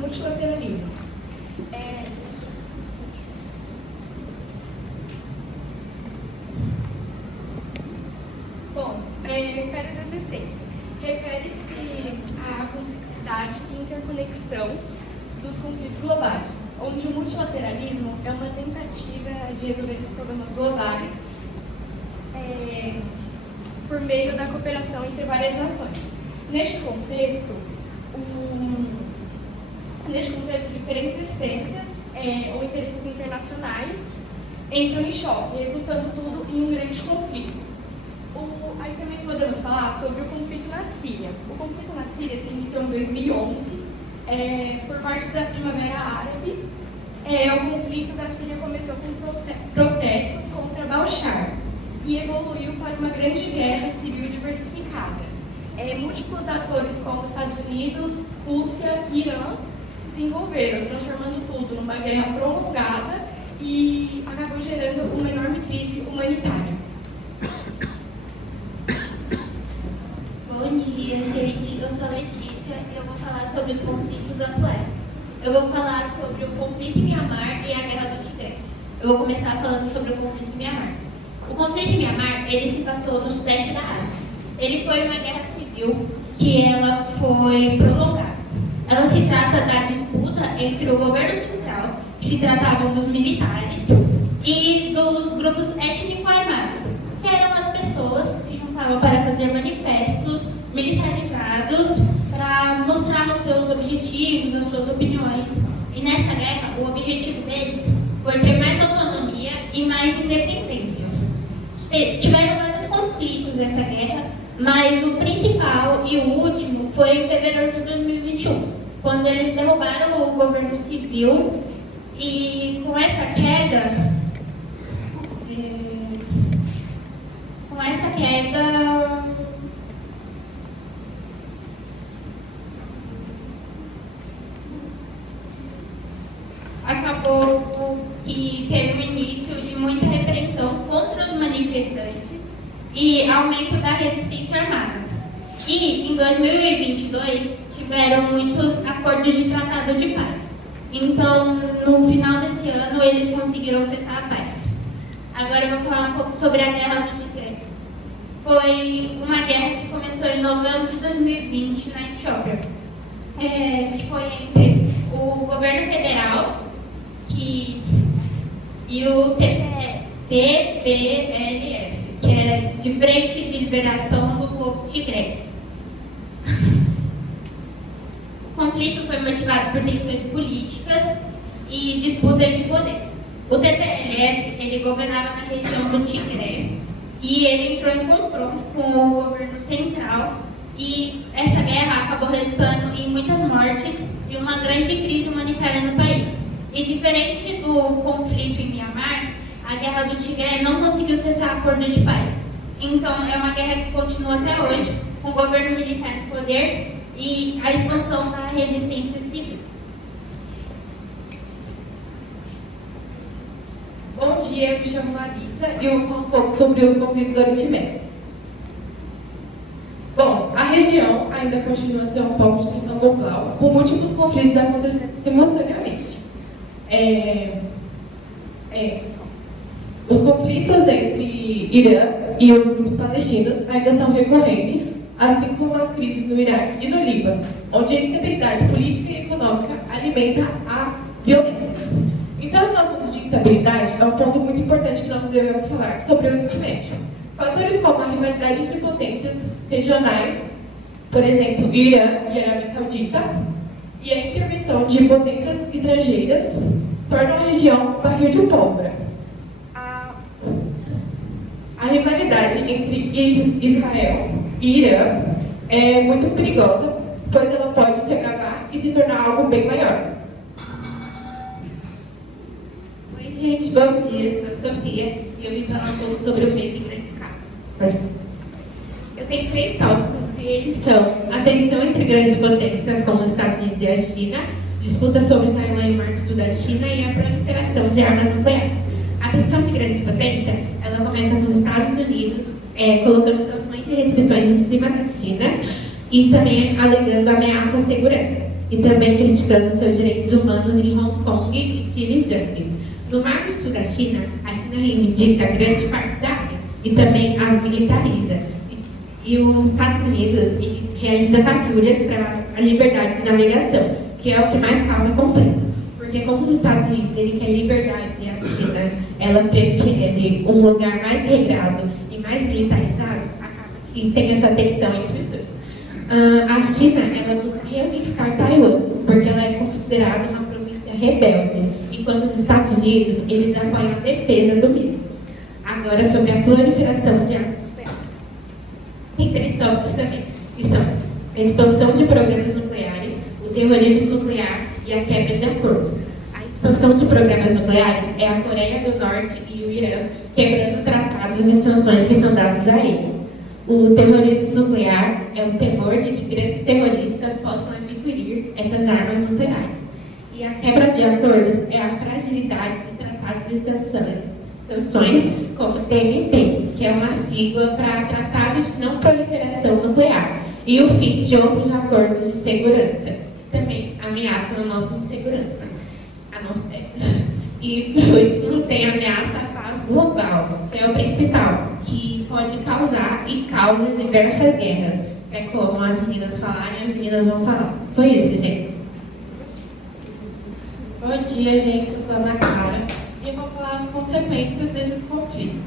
multilateralismo. Império das Essências refere-se à complexidade e interconexão dos conflitos globais, onde o multilateralismo é uma tentativa de resolver os problemas globais por meio da cooperação entre várias nações. Neste contexto, diferentes essências ou interesses internacionais entram em choque, resultando tudo em um grande conflito. Aí também podemos falar sobre o conflito na Síria. O conflito na Síria se iniciou em 2011 por parte da Primavera Árabe. O conflito da Síria começou com protestos contra Bashar e evoluiu para uma grande guerra civil diversificada. Múltiplos atores como Estados Unidos, Rússia e Irã se envolveram, transformando tudo numa guerra prolongada e acabou gerando uma enorme crise humanitária. Bom dia, gente. Eu sou a Letícia e eu vou falar sobre os conflitos atuais. Eu vou falar sobre o conflito em Mianmar e a Guerra do Tigre. Eu vou começar falando sobre o conflito em Mianmar. O conflito em Mianmar, ele se passou no sudeste da Ásia. Ele foi uma guerra civil que ela foi prolongada. Ela se trata da disputa entre o governo central, que se tratavam dos militares, e dos grupos étnico-armados, que eram as pessoas que se juntavam para fazer manifestos militarizados para mostrar os seus objetivos, as suas opiniões. E nessa guerra, o objetivo deles foi ter mais autonomia e mais independência. Tiveram vários conflitos nessa guerra, mas o principal e o último foi em fevereiro de 2021, quando eles derrubaram o governo civil e com essa queda acabou que teve o início de muita repressão contra os manifestantes e aumento da resistência armada. E em 2022 tiveram muitos acordos de tratado de paz. Então, no final desse ano, eles conseguiram cessar a paz. Agora eu vou falar um pouco sobre a Guerra do Tigre. Foi uma guerra que começou em novembro de 2020 na Etiópia, que foi entre o governo federal e o TPLF, que é de Frente de Liberação do Povo Tigre. O conflito foi motivado por tensões políticas e disputas de poder. O TPLF, ele governava na região do Tigre e ele entrou em confronto com o governo central e essa guerra acabou resultando em muitas mortes e uma grande crise humanitária no país. E diferente do conflito em Mianmar, a Guerra do Tigre não conseguiu cessar acordos de paz. Então é uma guerra que continua até hoje, com o governo militar no poder e a expansão da resistência civil. Bom dia, eu me chamo Larissa e eu vou falar um pouco sobre os conflitos do Oriente Médio. Bom, a região ainda continua a ser um foco de tensão global, com múltiplos conflitos acontecendo simultaneamente. Os conflitos entre Irã e os grupos palestinos ainda são recorrentes, assim como as crises no Iraque e no Líbano, onde a instabilidade política e econômica alimenta a violência. Então, no assunto de instabilidade, é um ponto muito importante que nós devemos falar sobre o Oriente Médio. Fatores como a rivalidade entre potências regionais, por exemplo, Irã e Arábia Saudita, e a intervenção de potências estrangeiras tornam a região um barril de pólvora. A rivalidade entre Israel e Irã é muito perigosa, pois ela pode se agravar e se tornar algo bem maior. Oi, gente, bom dia, eu sou Sofia e eu vim falar um pouco sobre o medo em grande escala. Eu tenho 3 tópicos e eles são a tensão entre grandes potências como os Estados Unidos e a China, disputa sobre Taiwan e o Mar do Sul da China e a proliferação de armas nucleares. A tensão de grande potência, ela começa nos Estados Unidos, colocando sanções e restrições em cima da China e também alegando ameaça à segurança. e também criticando seus direitos humanos em Hong Kong e Xinjiang. No Mar do Sul da China, a China reivindica grande parte da área e também as militariza. E os Estados Unidos realiza patrulhas para a liberdade de navegação, que é o que mais causa conflito. Porque como os Estados Unidos querem liberdade e a China ela prefere um lugar mais regrado e mais militarizado, acaba que tem essa tensão entre os dois. A China ela busca reunificar Taiwan, porque ela é considerada uma província rebelde, enquanto os Estados Unidos eles apoiam a defesa do mesmo. Agora, sobre a proliferação de armas nucleares. Tem 3 tópicos também, que são a expansão de programas nucleares, o terrorismo nuclear e a quebra de acordos. A expansão de programas nucleares é a Coreia do Norte e o Irã quebrando tratados e sanções que são dados a eles. O terrorismo nuclear é o temor de que grandes terroristas possam adquirir essas armas nucleares. E a quebra de acordos é a fragilidade de tratados e sanções como o TNP, que é uma sigla para Tratado de Não Proliferação Nuclear, e o fim de outros acordos de segurança, que também ameaçam a nossa insegurança, a nossa terra. E, por último, tem a ameaça à paz global, que é o principal, que pode causar e causa diversas guerras. É como as meninas falarem, as meninas vão falar. Foi isso, gente. Bom dia, gente. Eu sou a Ana Clara e eu vou falar as consequências desses conflitos.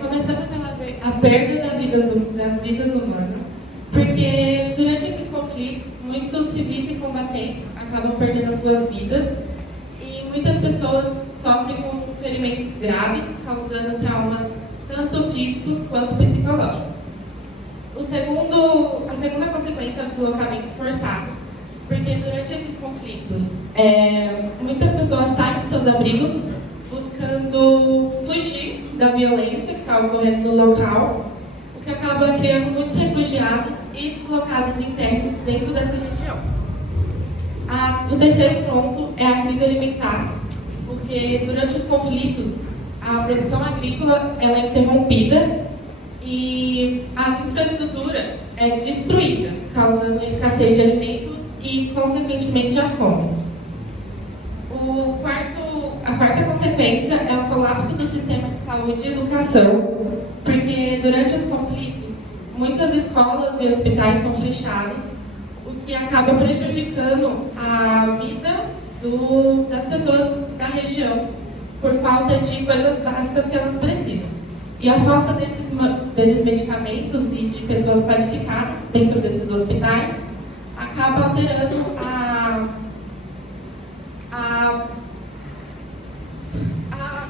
Começando pela perda das vidas humanas, porque durante esses conflitos, muitos civis e combatentes acabam perdendo as suas vidas e muitas pessoas sofrem com ferimentos graves, causando traumas tanto físicos quanto psicológicos. A segunda consequência é o deslocamento forçado, porque durante esses conflitos, muitas pessoas saem de seus abrigos buscando fugir da violência que está ocorrendo no local, o que acaba criando muitos refugiados e deslocados internos dentro dessa região. O terceiro ponto é a crise alimentar, porque durante os conflitos, a produção agrícola ela é interrompida e a infraestrutura é destruída, causando escassez de alimento e, consequentemente, a fome. A quarta consequência é o colapso do sistema de saúde e educação, porque durante os conflitos, muitas escolas e hospitais são fechados, o que acaba prejudicando a vida das pessoas da região, por falta de coisas básicas que elas precisam. E a falta desses medicamentos e de pessoas qualificadas dentro desses hospitais acaba alterando a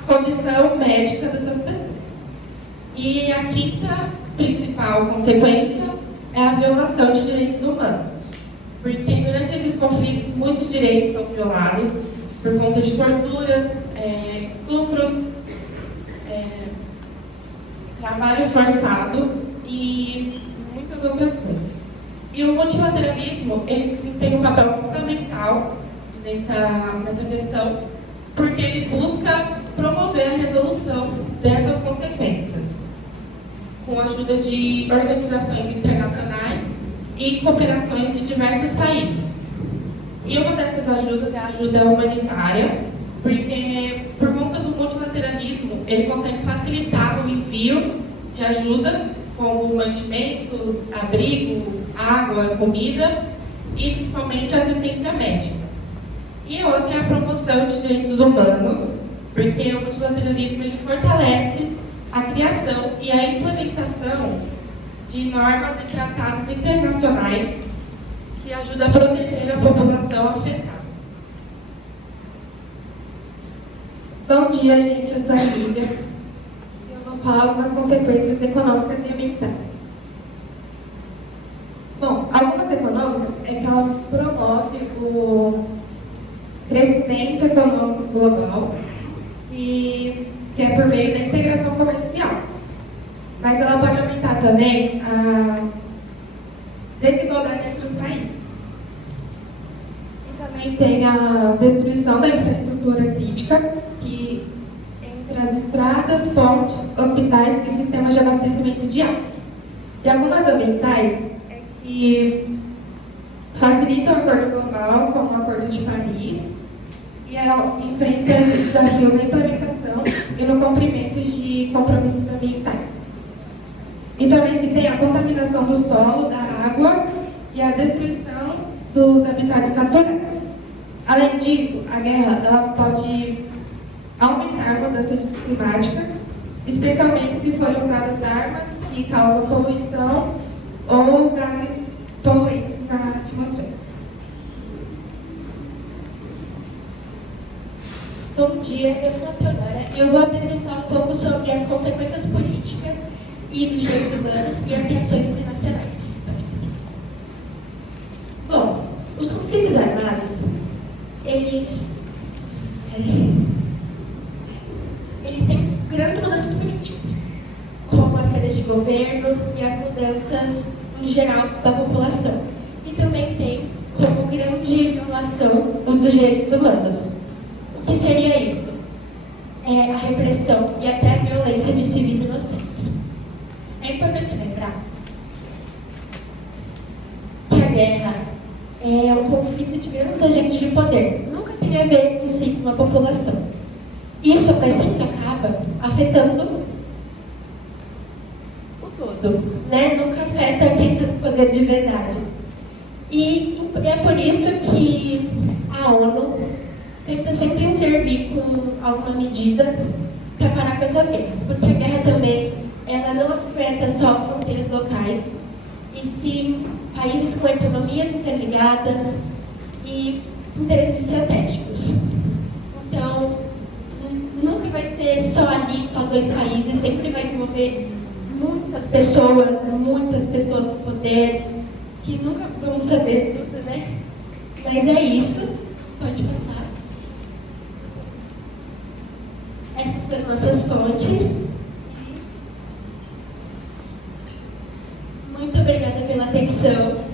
condição médica dessas pessoas. E a quinta principal consequência é a violação de direitos humanos, porque durante esses conflitos muitos direitos são violados por conta de torturas, estupros, trabalho forçado e muitas outras coisas. E o multilateralismo, ele desempenha um papel fundamental nessa questão, porque ele busca promover a resolução dessas consequências, com a ajuda de organizações internacionais e cooperações de diversos países. E uma dessas ajudas é a ajuda humanitária, porque por conta do multilateralismo, ele consegue facilitar o envio de ajuda, como mantimentos, abrigo, água, comida e principalmente assistência médica. E a outra é a promoção de direitos humanos, porque o multilateralismo ele fortalece a criação e a implementação de normas e tratados internacionais que ajudam a proteger a população afetada. Bom dia, gente. Eu sou a Lívia e eu vou falar algumas consequências econômicas e ambientais. Bom, algumas econômicas é que ela promove o crescimento econômico global e que é por meio da integração comercial. Mas ela pode aumentar também a desigualdade entre os países. E também tem a destruição da infraestrutura crítica, que entre as estradas, pontes, hospitais e sistemas de abastecimento de água. E algumas ambientais é que facilita o acordo global, como o Acordo de Paris, e enfrenta desafios na implementação e no cumprimento de compromissos ambientais. E também se tem a contaminação do solo, da água e a destruição dos habitats naturais. Além disso, a guerra ela pode aumentar mudanças climáticas, especialmente se forem usadas armas que causam poluição ou gases poluentes na atmosfera. Bom dia, eu sou a Teodora e eu vou apresentar um pouco sobre as consequências políticas e dos direitos humanos e as reações internacionais. Bom, os conflitos armados, eles têm grandes mudanças políticas, como as quedas de governo e as mudanças em geral da população. E também tem como grande violação dos direitos humanos. O que seria isso? É a repressão e até a violência de civis inocentes. É importante lembrar que a guerra é um conflito de grandes agentes de poder. Nunca tem a ver em si com a população. Isso, mas sempre acaba afetando o todo, né? Nunca afeta quem tem poder de verdade. E é por isso que a ONU tenta sempre intervir com alguma medida para parar com essas guerras. Porque a guerra também, ela não afeta só fronteiras locais, e sim países com economias interligadas e interesses estratégicos. Então, nunca vai ser só ali, só dois países, sempre vai envolver muitas pessoas com poder, que nunca vamos saber tudo, né? Mas é isso, pode passar. Essas foram nossas fontes. Muito obrigada pela atenção.